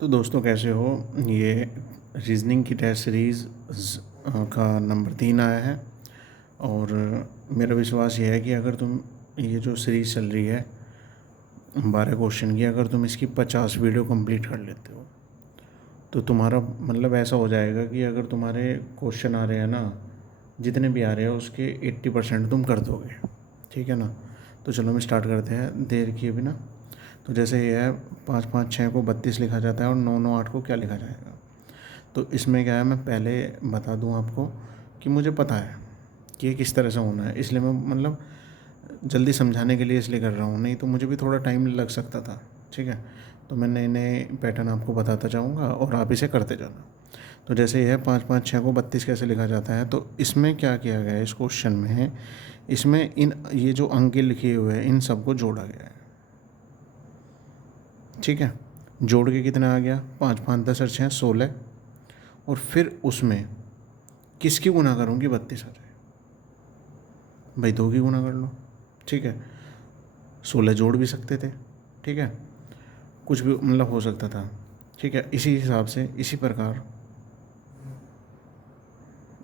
तो दोस्तों कैसे हो। ये रीजनिंग की टेस्ट सीरीज़ का नंबर 3 आया है और मेरा विश्वास ये है कि अगर तुम ये जो सीरीज़ चल रही है 12 क्वेश्चन की, अगर तुम इसकी 50 वीडियो कंप्लीट कर लेते हो तो तुम्हारा मतलब ऐसा हो जाएगा कि अगर तुम्हारे क्वेश्चन आ रहे हैं ना, जितने भी आ रहे हैं उसके 80% तुम कर दोगे। ठीक है ना। तो चलो हम स्टार्ट करते हैं देर किए बिना। तो जैसे ये है 5 5 6 को 32 लिखा जाता है और 9 9 8 को क्या लिखा जाएगा। तो इसमें क्या है, मैं पहले बता दूं आपको कि मुझे पता है कि ये किस तरह से होना है, इसलिए मैं मतलब जल्दी समझाने के लिए इसलिए कर रहा हूँ, नहीं तो मुझे भी थोड़ा टाइम लग सकता था। ठीक है। तो मैं नए नए पैटर्न आपको बताता जाऊँगा और आप इसे करते जाना। तो जैसे यह 5 5 6 को 32 कैसे लिखा जाता है, तो इसमें क्या किया गया है इस क्वेश्चन में, इसमें इन ये जो अंक लिखे हुए हैं इन सबको जोड़ा गया है। ठीक है। जोड़ के कितना आ गया, 5 5 10 और 6 16, और फिर उसमें किसकी गुना करूँगी, 32 आ जाए भाई, 2 की गुना कर लो। ठीक है। 16 जोड़ भी सकते थे। ठीक है। कुछ भी मतलब हो सकता था। ठीक है। इसी हिसाब से इसी प्रकार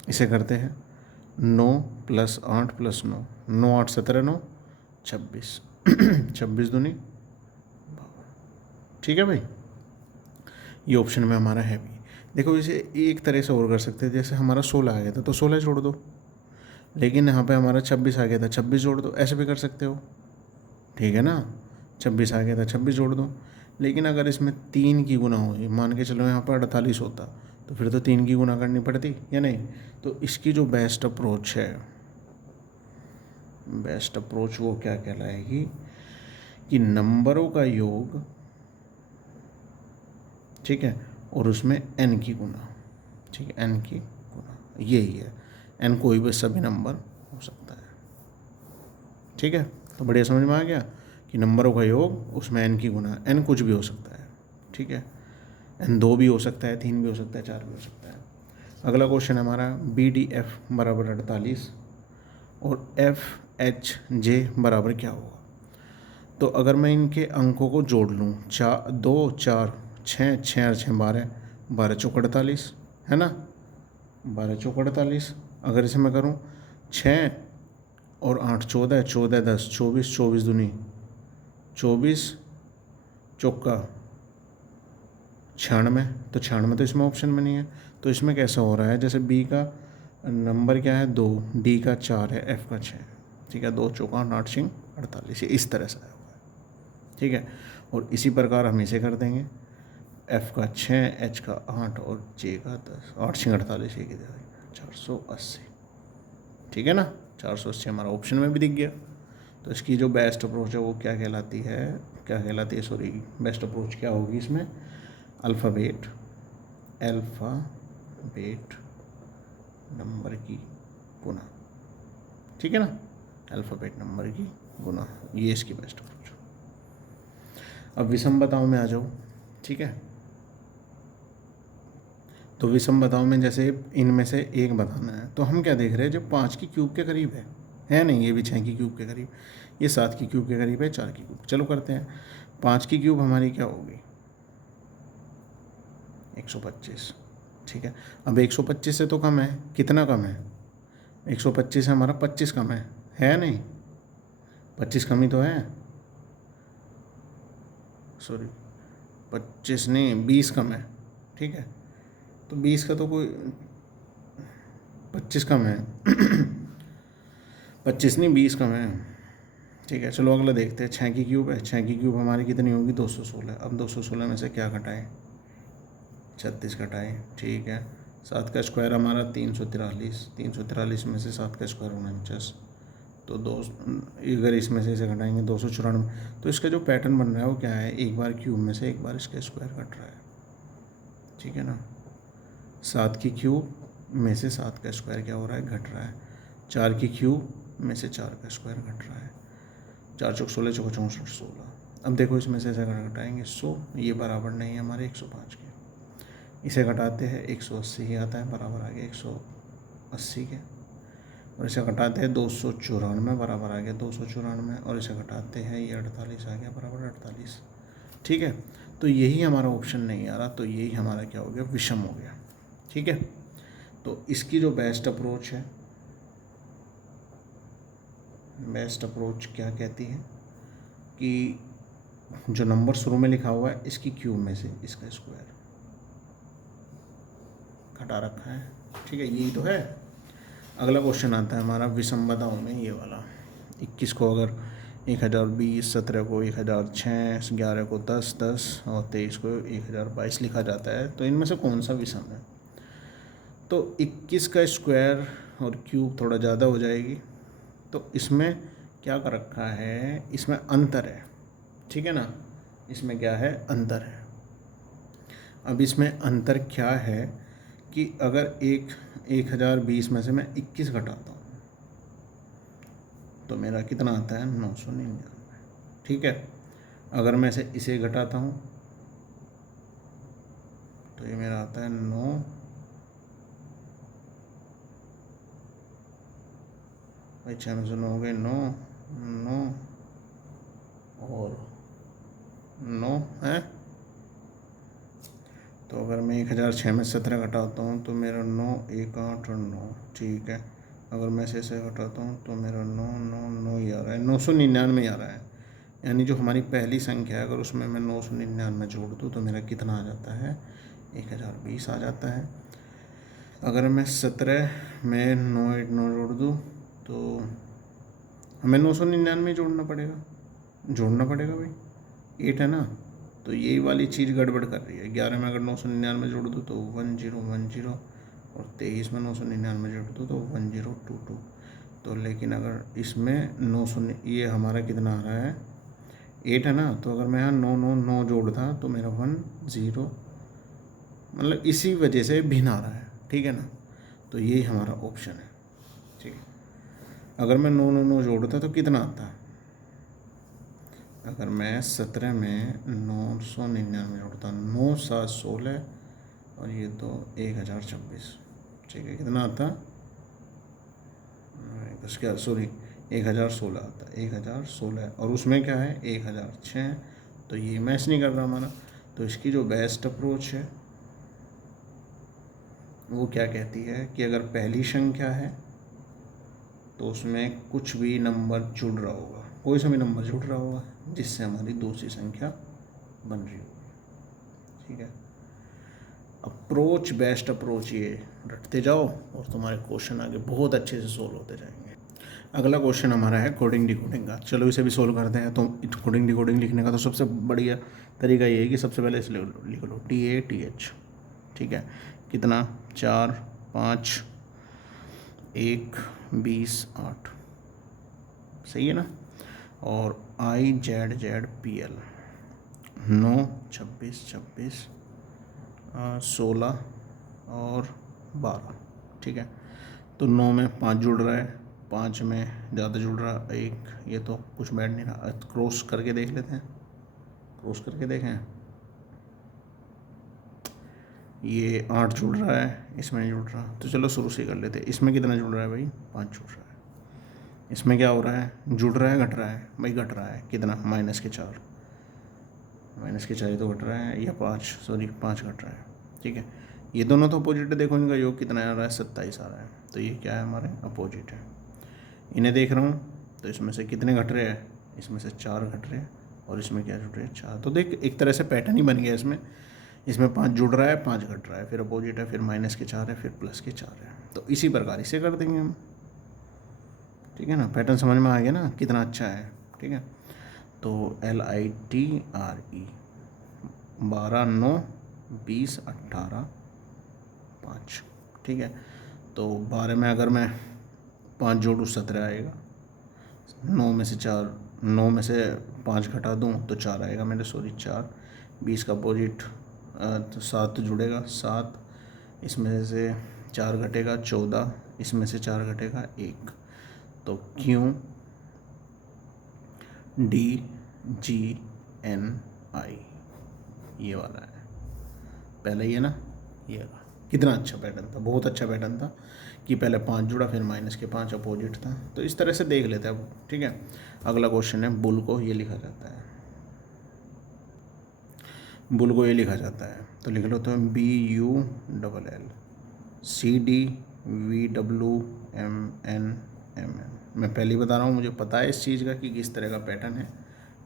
इसे करते हैं। 9 + 8 + 9, 9 8 17 9 26 26 दूनी। ठीक है भाई, ये ऑप्शन में हमारा है भी। देखो इसे एक तरह से और कर सकते हैं, जैसे हमारा 16 आ गया था तो 16 जोड़ दो, लेकिन यहाँ पे हमारा 26 आ गया था 26 जोड़ दो, ऐसे भी कर सकते हो। ठीक है ना। 26 आ गया था 26 जोड़ दो। लेकिन अगर इसमें 3 की गुना हुई, मान के चलो यहाँ पर 48 होता, तो फिर तो 3 की गुना करनी पड़ती या नहीं। तो इसकी जो बेस्ट अप्रोच है, बेस्ट अप्रोच वो क्या कहलाएगी कि नंबरों का योग, ठीक है, और उसमें n की गुना। ठीक है, n की गुना, यही है। n कोई भी सभी नंबर हो सकता है। ठीक है। तो बढ़िया समझ में आ गया कि नंबरों का योग उसमें n की गुना, n कुछ भी हो सकता है। ठीक है। n 2 भी हो सकता है, 3 भी हो सकता है, 4 भी हो सकता है। अगला क्वेश्चन है हमारा BDF बराबर 48 और FHJ बराबर क्या होगा। तो अगर मैं इनके अंकों को जोड़ लूँ, 2 4 6 6 और 6 12, 12 चौक 48 है ना, 12 चौक 48। अगर इसे मैं करूँ 6 और 8 14, 14 10 24, 24 दूनी 24, चौका 96। तो 96 तो इसमें ऑप्शन में नहीं है। तो इसमें कैसा हो रहा है, जैसे बी का नंबर क्या है 2, डी का 4 है, एफ का 6। ठीक है। 2 चौका 8 6 48, इस तरह से आया हुआ है। ठीक है। और इसी प्रकार हम इसे कर देंगे, एफ का 6, एच का 8 और जे का 10, 8 6 48, ये कितना 480। ठीक है ना। 480 हमारा ऑप्शन में भी दिख गया। तो इसकी जो बेस्ट अप्रोच है वो क्या कहलाती है, क्या कहलाती है, सॉरी, बेस्ट अप्रोच क्या होगी इसमें, अल्फ़ाबेट नंबर की गुना। ठीक है ना, अल्फ़ाबेट नंबर की गुना, ये इसकी बेस्ट अप्रोच। अब विषमताओं में आ जाओ। ठीक है। तो विषमताओं में जैसे इनमें से एक बताना है, तो हम क्या देख रहे हैं, जो 5 की क्यूब के करीब है नहीं, ये भी 6 की क्यूब के करीब, ये 7 की क्यूब के करीब है, 4 की क्यूब। चलो करते हैं। 5 की क्यूब हमारी क्या होगी, 125। ठीक है। अब 125 से तो कम है, कितना कम है, 125 से हमारा 25 कम है नहीं, 25 कम ही तो है, सॉरी 25 नहीं 20 कम है। ठीक है। तो 20 का तो कोई, 25 कम है 25 नहीं 20 कम है। ठीक है। चलो अगला देखते हैं। 6 की क्यूब है, 6 की क्यूब हमारी कितनी होगी, 216। अब 216 में से क्या घटाएं, 36 घटाएं। ठीक है। 7 का स्क्वायर हमारा 343, 343 में से 7 का स्क्वायर 49, तो दो, अगर इसमें से इसे घटाएंगे 294। तो इसका जो पैटर्न बन रहा है वो क्या है, एक बार क्यूब में से एक बार इसका स्क्वायर घट रहा है। ठीक है ना। 7 की क्यूब में से 7 का स्क्वायर क्या हो रहा है, घट रहा है। 4 की क्यूब में से 4 का स्क्वायर घट रहा है। 4 चौक 16, चौक 64 16। अब देखो इसमें से घटाएंगे 100, ये बराबर नहीं है हमारे 105 के, इसे घटाते हैं 180 ही आता है, बराबर आ गया 180 के। और इसे घटाते हैं 294, बराबर आ गया 294, और इसे घटाते हैं ये 48 आ गया, बराबर 48। ठीक है। तो यही हमारा ऑप्शन नहीं आ रहा, तो यही हमारा क्या हो गया, विषम हो गया। ठीक है, तो इसकी जो बेस्ट अप्रोच है, बेस्ट अप्रोच क्या कहती है कि जो नंबर शुरू में लिखा हुआ है इसकी क्यूब में से इसका स्क्वायर घटा रखा है। ठीक है, यही तो है। अगला क्वेश्चन आता है हमारा विषमताओं में, ये वाला 21 को अगर 1020, 17 को 1006, 11 को 10 10 और 23 को 1022 लिखा जाता है, तो इनमें से कौन सा विषम है? तो 21 का स्क्वायर और क्यूब थोड़ा ज़्यादा हो जाएगी, तो इसमें क्या कर रखा है, इसमें अंतर है। ठीक है ना, इसमें क्या है, अंतर है। अब इसमें अंतर क्या है कि अगर 1020 में से मैं 21 घटाता हूँ तो मेरा कितना आता है, 999। ठीक है, अगर मैं इसे घटाता हूँ तो ये मेरा आता है 9, भाई 6 में से 9 हो गए 9, 9 और 9 है। तो अगर मैं 1006 में 17 घटाता हूँ तो मेरा 9, 1, 8 और 9। ठीक है, अगर मैं इसे घटाता हूँ तो मेरा 9 9 9 ही आ रहा है, 999 आ रहा है। यानी जो हमारी पहली संख्या है, अगर उसमें मैं 999 जोड़ दूँ तो मेरा कितना आ जाता है, 1020 आ जाता है। अगर मैं 17 में 9 जोड़ दूँ तो हमें 999 जोड़ना पड़ेगा भाई, 8 है ना, तो यही वाली चीज़ गड़बड़ कर रही है। 11 में अगर 999 जोड़ दूँ तो 1010 और 23 में 999 जोड़ दूँ तो 1022। तो लेकिन अगर इसमें 900, ये हमारा कितना आ रहा है, 8 है ना, तो अगर मैं यहाँ 999 जोड़ता तो मेरा 10, मतलब इसी वजह से भिन्न आ रहा है। ठीक है ना, तो यही हमारा ऑप्शन है। ठीक है, अगर मैं 999 जोड़ता तो कितना आता, अगर मैं 17 में 999 जोड़ता, 9 7 16 और ये तो 1026। ठीक है, कितना आता, 1016 आता, 1016 और उसमें क्या है 1006, तो ये मैच नहीं कर रहा हमारा। तो इसकी जो बेस्ट अप्रोच है वो क्या कहती है कि अगर पहली संख्या है तो उसमें कुछ भी नंबर जुड़ रहा होगा, कोई सा भी नंबर जुड़ रहा होगा जिससे हमारी दूसरी संख्या बन रही होगी। ठीक है, अप्रोच, बेस्ट अप्रोच ये रटते जाओ और तुम्हारे क्वेश्चन आगे बहुत अच्छे से सोल्व होते जाएंगे। अगला क्वेश्चन हमारा है कोडिंग डिकोडिंग का। चलो इसे भी सोल्व करते हैं। तो कोडिंग डिकोडिंग लिखने का तो सबसे बढ़िया तरीका ये है कि सबसे पहले इसे लिख लो TATH। ठीक है, कितना, 4 5 1 20 8, सही है ना। और IZZPL 9 26 26 16 और 12। ठीक है, तो 9 में 5 जुड़ रहा है, 5 में ज़्यादा जुड़ रहा है 1, ये तो कुछ बैठ नहीं रहा। क्रॉस करके देख लेते हैं, क्रॉस करके देखें, ये 8 जुड़ रहा है, इसमें नहीं जुड़ रहा। तो चलो शुरू से कर लेते हैं। इसमें कितना जुड़ रहा है भाई, 5 जुड़ रहा है। इसमें क्या हो रहा है, जुड़ रहा है घट रहा है भाई, घट रहा है कितना, -4, -4 ही तो घट रहा है, या 5 घट रहा है। ठीक है, ये दोनों तो अपोजिट है, देखो इनका योग कितना आ रहा है, 27 आ रहा है, तो ये क्या है, हमारे अपोजिट है। इन्हें देख रहा हूँ तो इसमें से कितने घट रहे हैं, इसमें से 4 घट रहे हैं और इसमें क्या जुड़ रहे हैं, 4। तो देख एक तरह से पैटर्न ही बन गया इसमें 5 जुड़ रहा है, 5 घट रहा है, फिर अपोजिट है, फिर -4 है, फिर +4 है। तो इसी प्रकार इसे कर देंगे हम। ठीक है ना, पैटर्न समझ में आ गया ना, कितना अच्छा है। ठीक है, तो LITRE 12 9 20 18 5। ठीक है, तो 12 में अगर मैं 5 जोड़ूँ 17 आएगा, 9 में से 5 घटा दूँ तो 4 आएगा मेरे, 4। 20 का अपोजिट तो 7 जुड़ेगा, 7, इसमें से 4 घटेगा 14, इसमें से 4 घटेगा 1। तो QDGNI ये वाला है, पहले ये ना, ये वाला। कितना अच्छा पैटर्न था, बहुत अच्छा पैटर्न था कि पहले 5 जुड़ा, फिर -5 अपोजिट था। तो इस तरह से देख लेते हैं अब। ठीक है, अगला क्वेश्चन है बुल को ये लिखा जाता है। बुल को ये लिखा जाता है, तो लिख लो तो BULL CDVWMNMN। मैं पहले ही बता रहा हूँ, मुझे पता है इस चीज़ का कि किस तरह का पैटर्न है,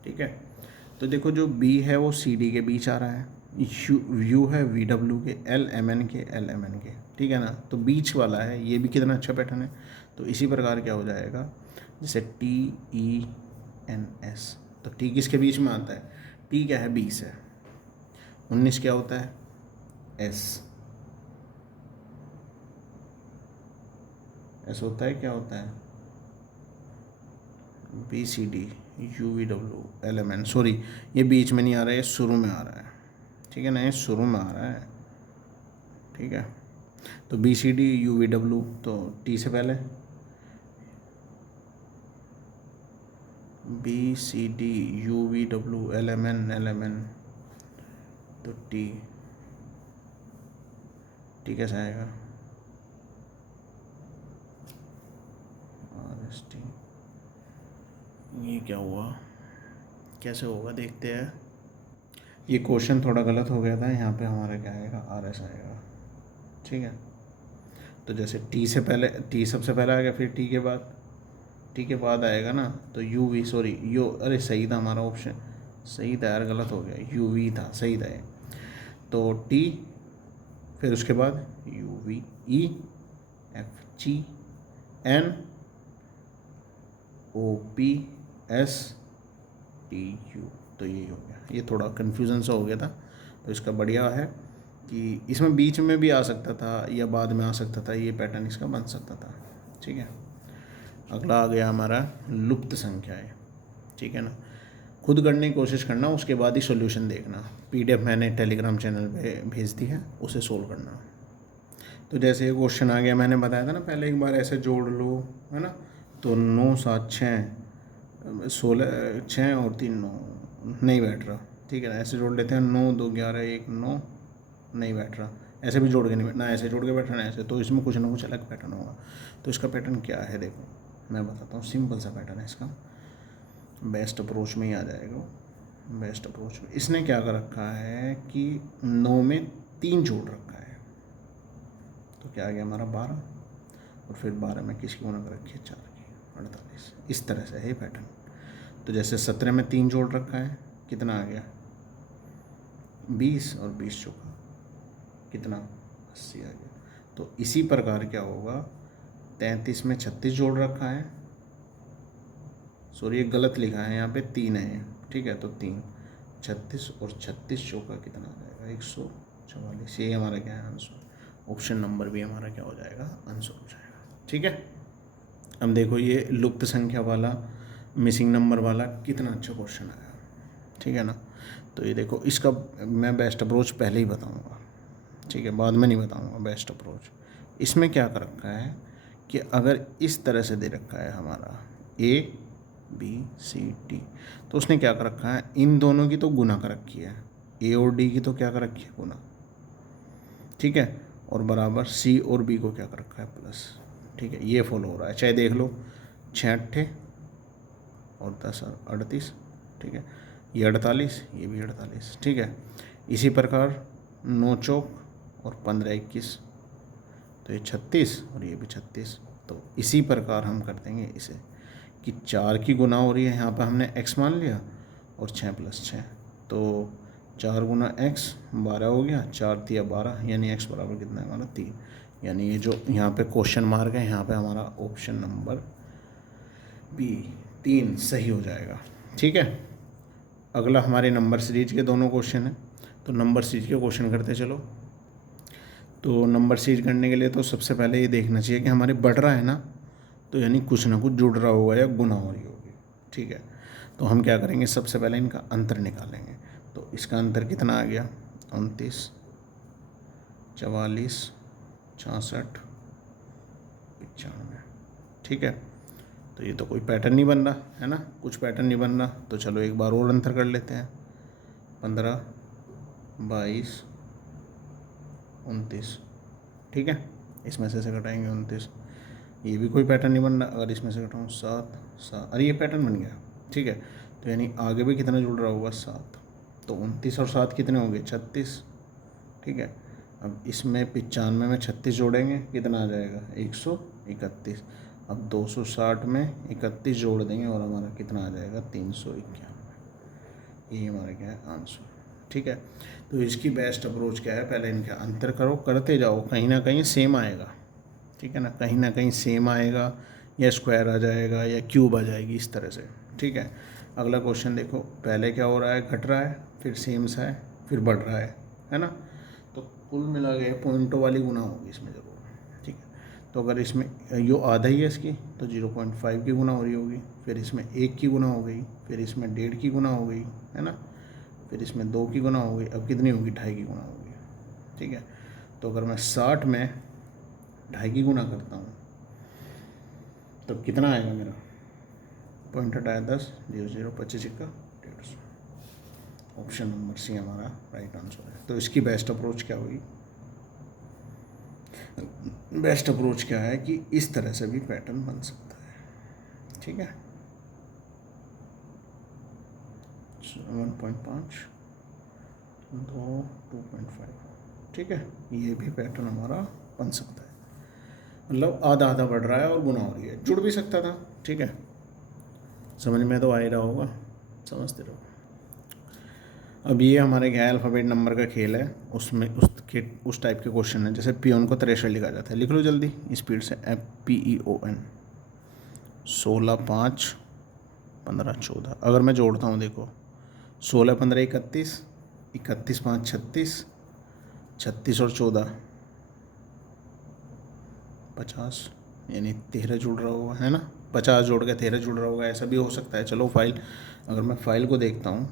ठीक है। तो देखो जो B है वो CD के बीच आ रहा है, U है VW के, LMN के, LMN के, ठीक है ना। तो बीच वाला है, ये भी कितना अच्छा पैटर्न है। तो इसी प्रकार क्या हो जाएगा, जैसे TENS, तो T किसके बीच में आता है, T क्या है 20 है, 19 क्या होता है S होता है, क्या होता है BCD UVW LMN। सॉरी ये बीच में नहीं आ रहा है, ये शुरू में आ रहा है, ठीक है ना, ये शुरू में आ रहा है, ठीक है। तो BCD UVW, तो T से पहले BCD UVWLMN, तो T कैसा आएगा RST। ये क्या हुआ, कैसे होगा देखते हैं। ये क्वेश्चन थोड़ा गलत हो गया था, यहाँ पे हमारा क्या आएगा RS आएगा, ठीक है। तो जैसे T से पहले, T सबसे पहले आ गया, फिर T के बाद आएगा ना, तो UV, सॉरी यो, अरे सही था हमारा ऑप्शन, सही था यार, गलत हो गया, UV था, सही था ये। तो T, फिर उसके बाद UVEFGNOPSTU, तो यही हो गया। ये थोड़ा कन्फ्यूज़न सा हो गया था, तो इसका बढ़िया है कि इसमें बीच में भी आ सकता था या बाद में आ सकता था, ये पैटर्न इसका बन सकता था, ठीक है। अगला आ गया हमारा लुप्त संख्याएं, ठीक है ना। खुद करने की कोशिश करना, उसके बाद ही सॉल्यूशन देखना। PDF मैंने टेलीग्राम चैनल पे भेज दी है, उसे सोल्व करना। तो जैसे ये क्वेश्चन आ गया, मैंने बताया था ना पहले, एक बार ऐसे जोड़ लो, है ना। तो 9 7 6 16 6 और 3 9 नहीं बैठ रहा, ठीक है ना। ऐसे जोड़ लेते हैं, 9 2 11 1 9, नहीं बैठ रहा। ऐसे भी जोड़ के नहीं बैठना, ऐसे जोड़ के बैठना है ऐसे, तो इसमें कुछ ना कुछ अलग पैटर्न होगा। तो इसका पैटर्न क्या है, देखो मैं बताता हूँ, सिंपल सा पैटर्न है इसका, बेस्ट अप्रोच में ही आ जाएगा। बेस्ट अप्रोच में इसने क्या कर रखा है कि 9 में 3 जोड़ रखा है, तो क्या आ गया हमारा 12, और फिर 12 में किसकी गुना कर रखी है 4 की, 48। इस तरह से है ये पैटर्न। तो जैसे 17 में 3 जोड़ रखा है, कितना आ गया 20, और 20 चौका कितना 80 आ गया। तो इसी प्रकार क्या होगा, 33 में 36 जोड़ रखा है, सॉरी ये गलत लिखा है यहाँ पे, 3 है, ठीक है। तो 3 36 और 36 चौका कितना आ जाएगा 144। ये हमारा क्या है आंसर, ऑप्शन नंबर भी हमारा क्या हो जाएगा आंसर हो जाएगा, ठीक है। अब देखो ये लुप्त संख्या वाला, मिसिंग नंबर वाला कितना अच्छा क्वेश्चन आया, ठीक है ना। तो ये देखो इसका मैं बेस्ट अप्रोच पहले ही बताऊंगा, ठीक है, बाद में नहीं बताऊंगा बेस्ट अप्रोच। इसमें क्या कर रखा है कि अगर इस तरह से दे रखा है हमारा ABCD, तो उसने क्या कर रखा है, इन दोनों की तो गुना कर रखी है, A और D की तो क्या कर रखी है गुना, ठीक है, और बराबर C और B को क्या कर रखा है प्लस, ठीक है। ये फॉलो हो रहा है, चाहे देख लो 6 अट्ठे और 10 38, ठीक है। ये 48, ये भी 48, ठीक है। इसी प्रकार 9 चौक और 15 21, तो ये 36 और ये भी 36। तो इसी प्रकार हम कर देंगे इसे कि 4 की गुना हो रही है, यहाँ पे हमने x मान लिया, और 6 + 6, तो 4 गुना x 12 हो गया, 4 तिया 12, यानी x बराबर कितना है हमारा 3। यानी ये जो यहाँ पे क्वेश्चन मार्क है, यहाँ पे हमारा ऑप्शन नंबर B 3 सही हो जाएगा, ठीक है। अगला हमारे नंबर सीरीज के दोनों क्वेश्चन हैं, तो नंबर सीरीज के क्वेश्चन करते चलो। तो नंबर सीरीज करने के लिए तो सबसे पहले ये देखना चाहिए कि हमारे बढ़ रहा है ना, तो यानी कुछ ना कुछ जुड़ रहा होगा या गुना हो रही होगी, ठीक है। तो हम क्या करेंगे, सबसे पहले इनका अंतर निकालेंगे। तो इसका अंतर कितना आ गया 29 44 66 95, ठीक है। तो ये तो कोई पैटर्न नहीं बन रहा है ना, कुछ पैटर्न नहीं बन रहा, तो चलो एक बार और अंतर कर लेते हैं। 15 22 29, ठीक है। इसमें से घटाएंगे 29, ये भी कोई पैटर्न नहीं बन रहा। अगर इसमें से घटाऊँ 7 7, अरे ये पैटर्न बन गया, ठीक है। तो यानी आगे भी कितना जुड़ रहा होगा 7, तो 29 और 7 कितने होंगे? 36। ठीक है, अब इसमें 95 में 36 जोड़ेंगे, कितना आ जाएगा? 131। अब 260 में 31 जोड़ देंगे और हमारा कितना आ जाएगा? 391। ये हमारा क्या है? आंसर। ठीक है, तो इसकी बेस्ट अप्रोच क्या है? पहले इनका अंतर करो, करते जाओ, कहीं ना कहीं सेम आएगा। ठीक है ना, कहीं ना कहीं सेम आएगा, या स्क्वायर आ जाएगा या क्यूब आ जाएगी, इस तरह से। ठीक है, अगला क्वेश्चन देखो, पहले क्या हो रहा है? घट रहा है, फिर सेम सा है, फिर बढ़ रहा है ना। तो कुल मिला के पॉइंटों वाली गुना होगी इसमें ज़रूर। ठीक है, तो अगर इसमें यो आधा ही है इसकी, तो 0.5 की गुना हो रही होगी, फिर इसमें 1 की गुना हो गई, फिर इसमें 1.5 की गुना हो गई, है ना, फिर इसमें 2 की गुना हो गई, अब कितनी होगी? 2.5 की गुना होगी। ठीक है, तो अगर मैं 60 में 2.5 की गुना करता हूँ तो कितना आएगा मेरा? पॉइंट हटाया 10, 0 0, 25 का 150। ऑप्शन नंबर सी हमारा राइट आंसर है। तो इसकी बेस्ट अप्रोच क्या होगी? बेस्ट अप्रोच क्या है कि इस तरह से भी पैटर्न बन सकता है। ठीक है, 1.5 2 2.5। ठीक है, ये भी पैटर्न हमारा बन सकता है, मतलब आधा आधा बढ़ रहा है और गुना हो रही है, जुड़ भी सकता था। ठीक है, समझ में तो आ ही रहा होगा, समझते रहो। अब ये हमारे क्या अल्फ़ाबेट नंबर का खेल है, उसमें उस टाइप के क्वेश्चन है। जैसे पियोन को 63 लिखा जाता है, लिख लो जल्दी स्पीड से, FPEON। 16 5 15 14। अगर मैं जोड़ता हूँ, देखो 16 15 31, 31 5 36, 36 और 14 50, यानी 13 जुड़ रहा होगा, है ना। 50 जोड़ के 13 जुड़ रहा होगा, ऐसा भी हो सकता है। चलो फाइल, अगर मैं फाइल को देखता हूँ,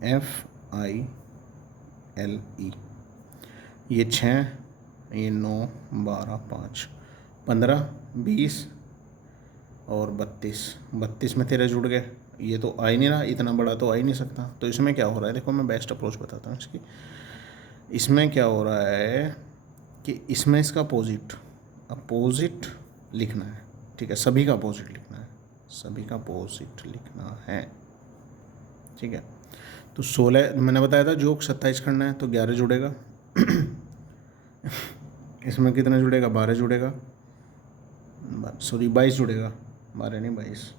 FILE, ये 6, ये 9 12 5 15 20 और 32 में 13 जुड़ गए। ये तो आ ही नहीं रहा, इतना बड़ा तो आ ही नहीं सकता। तो इसमें क्या हो रहा है? देखो मैं बेस्ट अप्रोच बताता हूँ इसकी। इसमें क्या हो रहा है कि इसमें इसका अपोजिट लिखना है। ठीक है, सभी का अपोजिट लिखना है, सभी का अपोजिट लिखना है। ठीक है, तो 16 मैंने बताया था जोक 27 करना है, तो 11 जुड़ेगा। इसमें कितना जुड़ेगा? 12 जुड़ेगा, सॉरी 22 जुड़ेगा, 12 नहीं 22।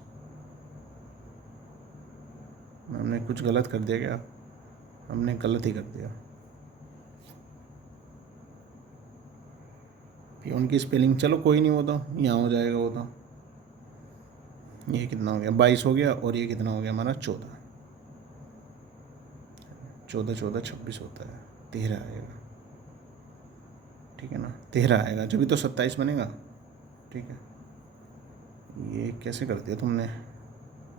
हमने कुछ गलत कर दिया क्या? हमने गलत ही कर दिया। पियोन की स्पेलिंग, चलो कोई नहीं, वो तो यहाँ हो जाएगा। वो तो ये कितना हो गया? 22 हो गया, और ये कितना हो गया हमारा? 14 14 14 26 होता है, 13 आएगा। ठीक है ना, 13 आएगा, जब भी तो 27 बनेगा। ठीक है, ये कैसे कर दिया तुमने?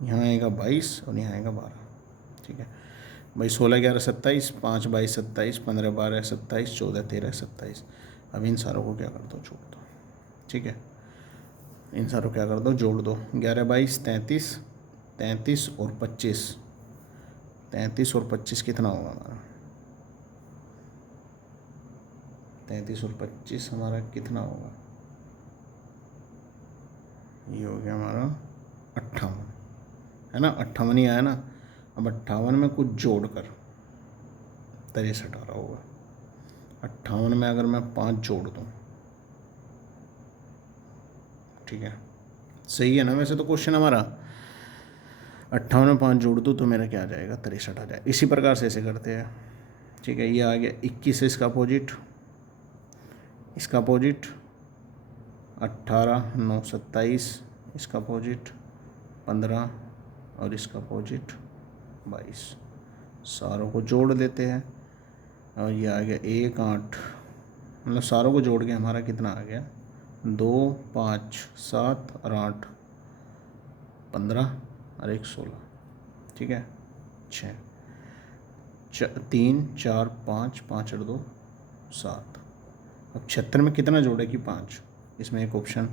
यहाँ आएगा 22 और यहाँ आएगा 12। ठीक है भाई, 16 11 27, 5 22 27, 15 12 27, 14 13 27। अब इन सारों को क्या कर दो? जोड़ दो। ठीक है, इन सारों क्या कर दो? जोड़ दो। 11 22 33, 33 और 25, 33 और 25 कितना होगा हमारा? 33 और 25 हमारा कितना होगा? ये हो गया हमारा 58, है ना। 58 ही आया ना। अब 58 में कुछ जोड़कर 63 आ रहा होगा। 58 में अगर मैं 5 जोड़ दूँ, ठीक है, सही है ना वैसे तो क्वेश्चन हमारा। 58 में 5 जोड़ दूँ तो मेरा क्या आ जाएगा? 63 आ जाएगा। इसी प्रकार से ऐसे करते हैं। ठीक है, ये आ गया 21 है इसका अपोजिट, इसका अपोजिट 18 9 27, इसका अपोजिट 15 और इसका अपोजिट 22। सारों को जोड़ देते हैं और ये आ गया 1 8, मतलब सारों को जोड़ के हमारा कितना आ गया? 2 5 7 और 8 15 और 1 16। ठीक है, 6 3 4 5 5 और 2 7। अब 76 में कितना जोड़े कि 5? इसमें एक ऑप्शन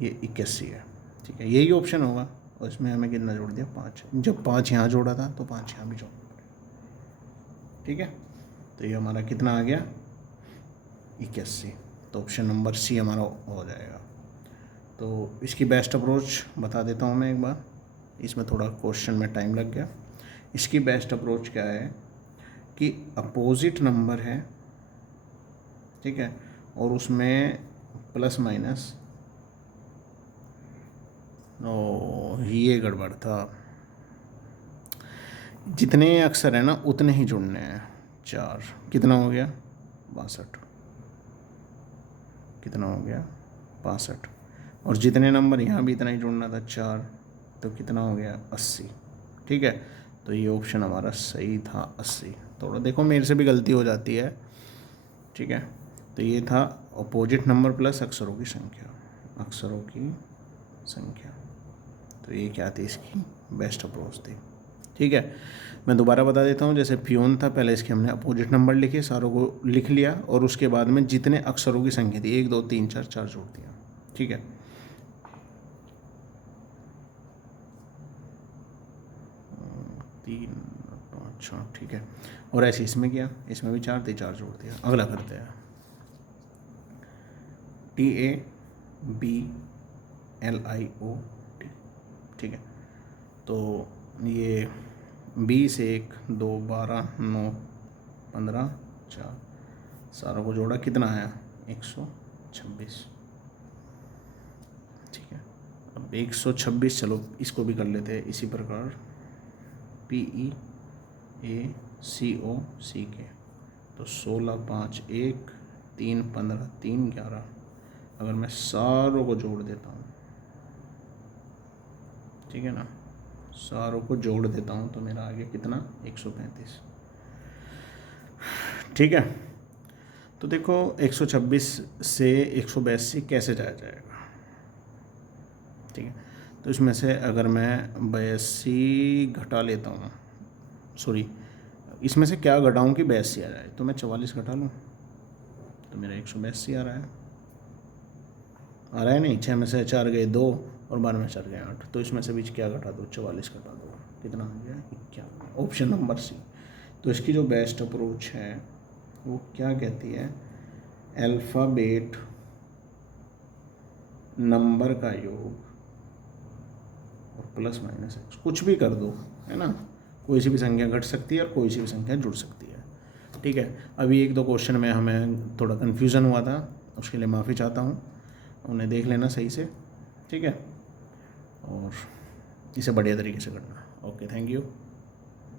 ये 81 है। ठीक है, यही ऑप्शन होगा, और इसमें हमें कितना जोड़ दिया? 5। जब 5 यहाँ जोड़ा था तो 5 यहाँ भी जोड़ना पड़ेगा। ठीक है, तो ये हमारा कितना आ गया? 81। तो ऑप्शन नंबर सी हमारा हो जाएगा। तो इसकी बेस्ट अप्रोच बता देता हूँ मैं एक बार, इसमें थोड़ा क्वेश्चन में टाइम लग गया। इसकी बेस्ट अप्रोच क्या है कि अपोजिट नंबर है, ठीक है, और उसमें प्लस माइनस, ओ ये गड़बड़ था, जितने अक्षर है ना उतने ही जुड़ने हैं। 4 कितना हो गया 62, कितना हो गया 65, और जितने नंबर यहाँ भी इतना ही जुड़ना था 4, तो कितना हो गया 80, ठीक है। तो ये ऑप्शन हमारा सही था 80। थोड़ा देखो मेरे से भी गलती हो जाती है, ठीक है। तो ये था अपोजिट नंबर प्लस अक्षरों की संख्या, अक्षरों की संख्या। तो ये क्या थी, इसकी बेस्ट अप्रोच थी, ठीक है। मैं दोबारा बता देता हूँ, जैसे प्यून था, पहले इसके हमने अपोजिट नंबर लिखे, सारों को लिख लिया, और उसके बाद में जितने अक्षरों की संख्या थी 1 2 3 4 4 जोड़ दिया, ठीक है। तीन, अच्छा ठीक है। और ऐसे इसमें किया, इसमें भी 4 थे, 4 जोड़ दिया। अगला करते हैं, TABLIOT, ठीक है। तो ये 20 1 2 12 9 15 4, सारों को जोड़ा कितना आया 126, ठीक है। अब 126, चलो इसको भी कर लेते हैं इसी प्रकार, PEACOCK, तो 16 5 1 3 15 3 11, अगर मैं सारों को जोड़ देता हूँ, ठीक है ना, सारों को जोड़ देता हूँ तो मेरा आ गया कितना 135, ठीक है। तो देखो 126 से 182 कैसे जाया जाएगा, ठीक है। तो इसमें से अगर मैं 82 घटा लेता हूँ, सॉरी इसमें से क्या घटाऊँ कि 82 आ जाए, तो मैं 44 घटा लूँ तो मेरा 182 आ रहा है नहीं। 6 में से 4 गए 2 और 12 में 4 गए 8, तो इसमें से बीच क्या घटा दो 44 घटा दो, कितना आ गया 91, ऑप्शन नंबर सी। तो इसकी जो बेस्ट अप्रोच है वो क्या कहती है, अल्फ़ाबेट नंबर का योग और प्लस माइनस एक्स, कुछ भी कर दो, है ना, कोई सी भी संख्या घट सकती है और कोई सी भी संख्या जुड़ सकती है, ठीक है। अभी 1 2 क्वेश्चन में हमें थोड़ा कन्फ्यूज़न हुआ था, उसके लिए माफ़ी चाहता हूँ, उन्हें देख लेना सही से, ठीक है, और इसे बढ़िया तरीके से करना। Okay, thank you.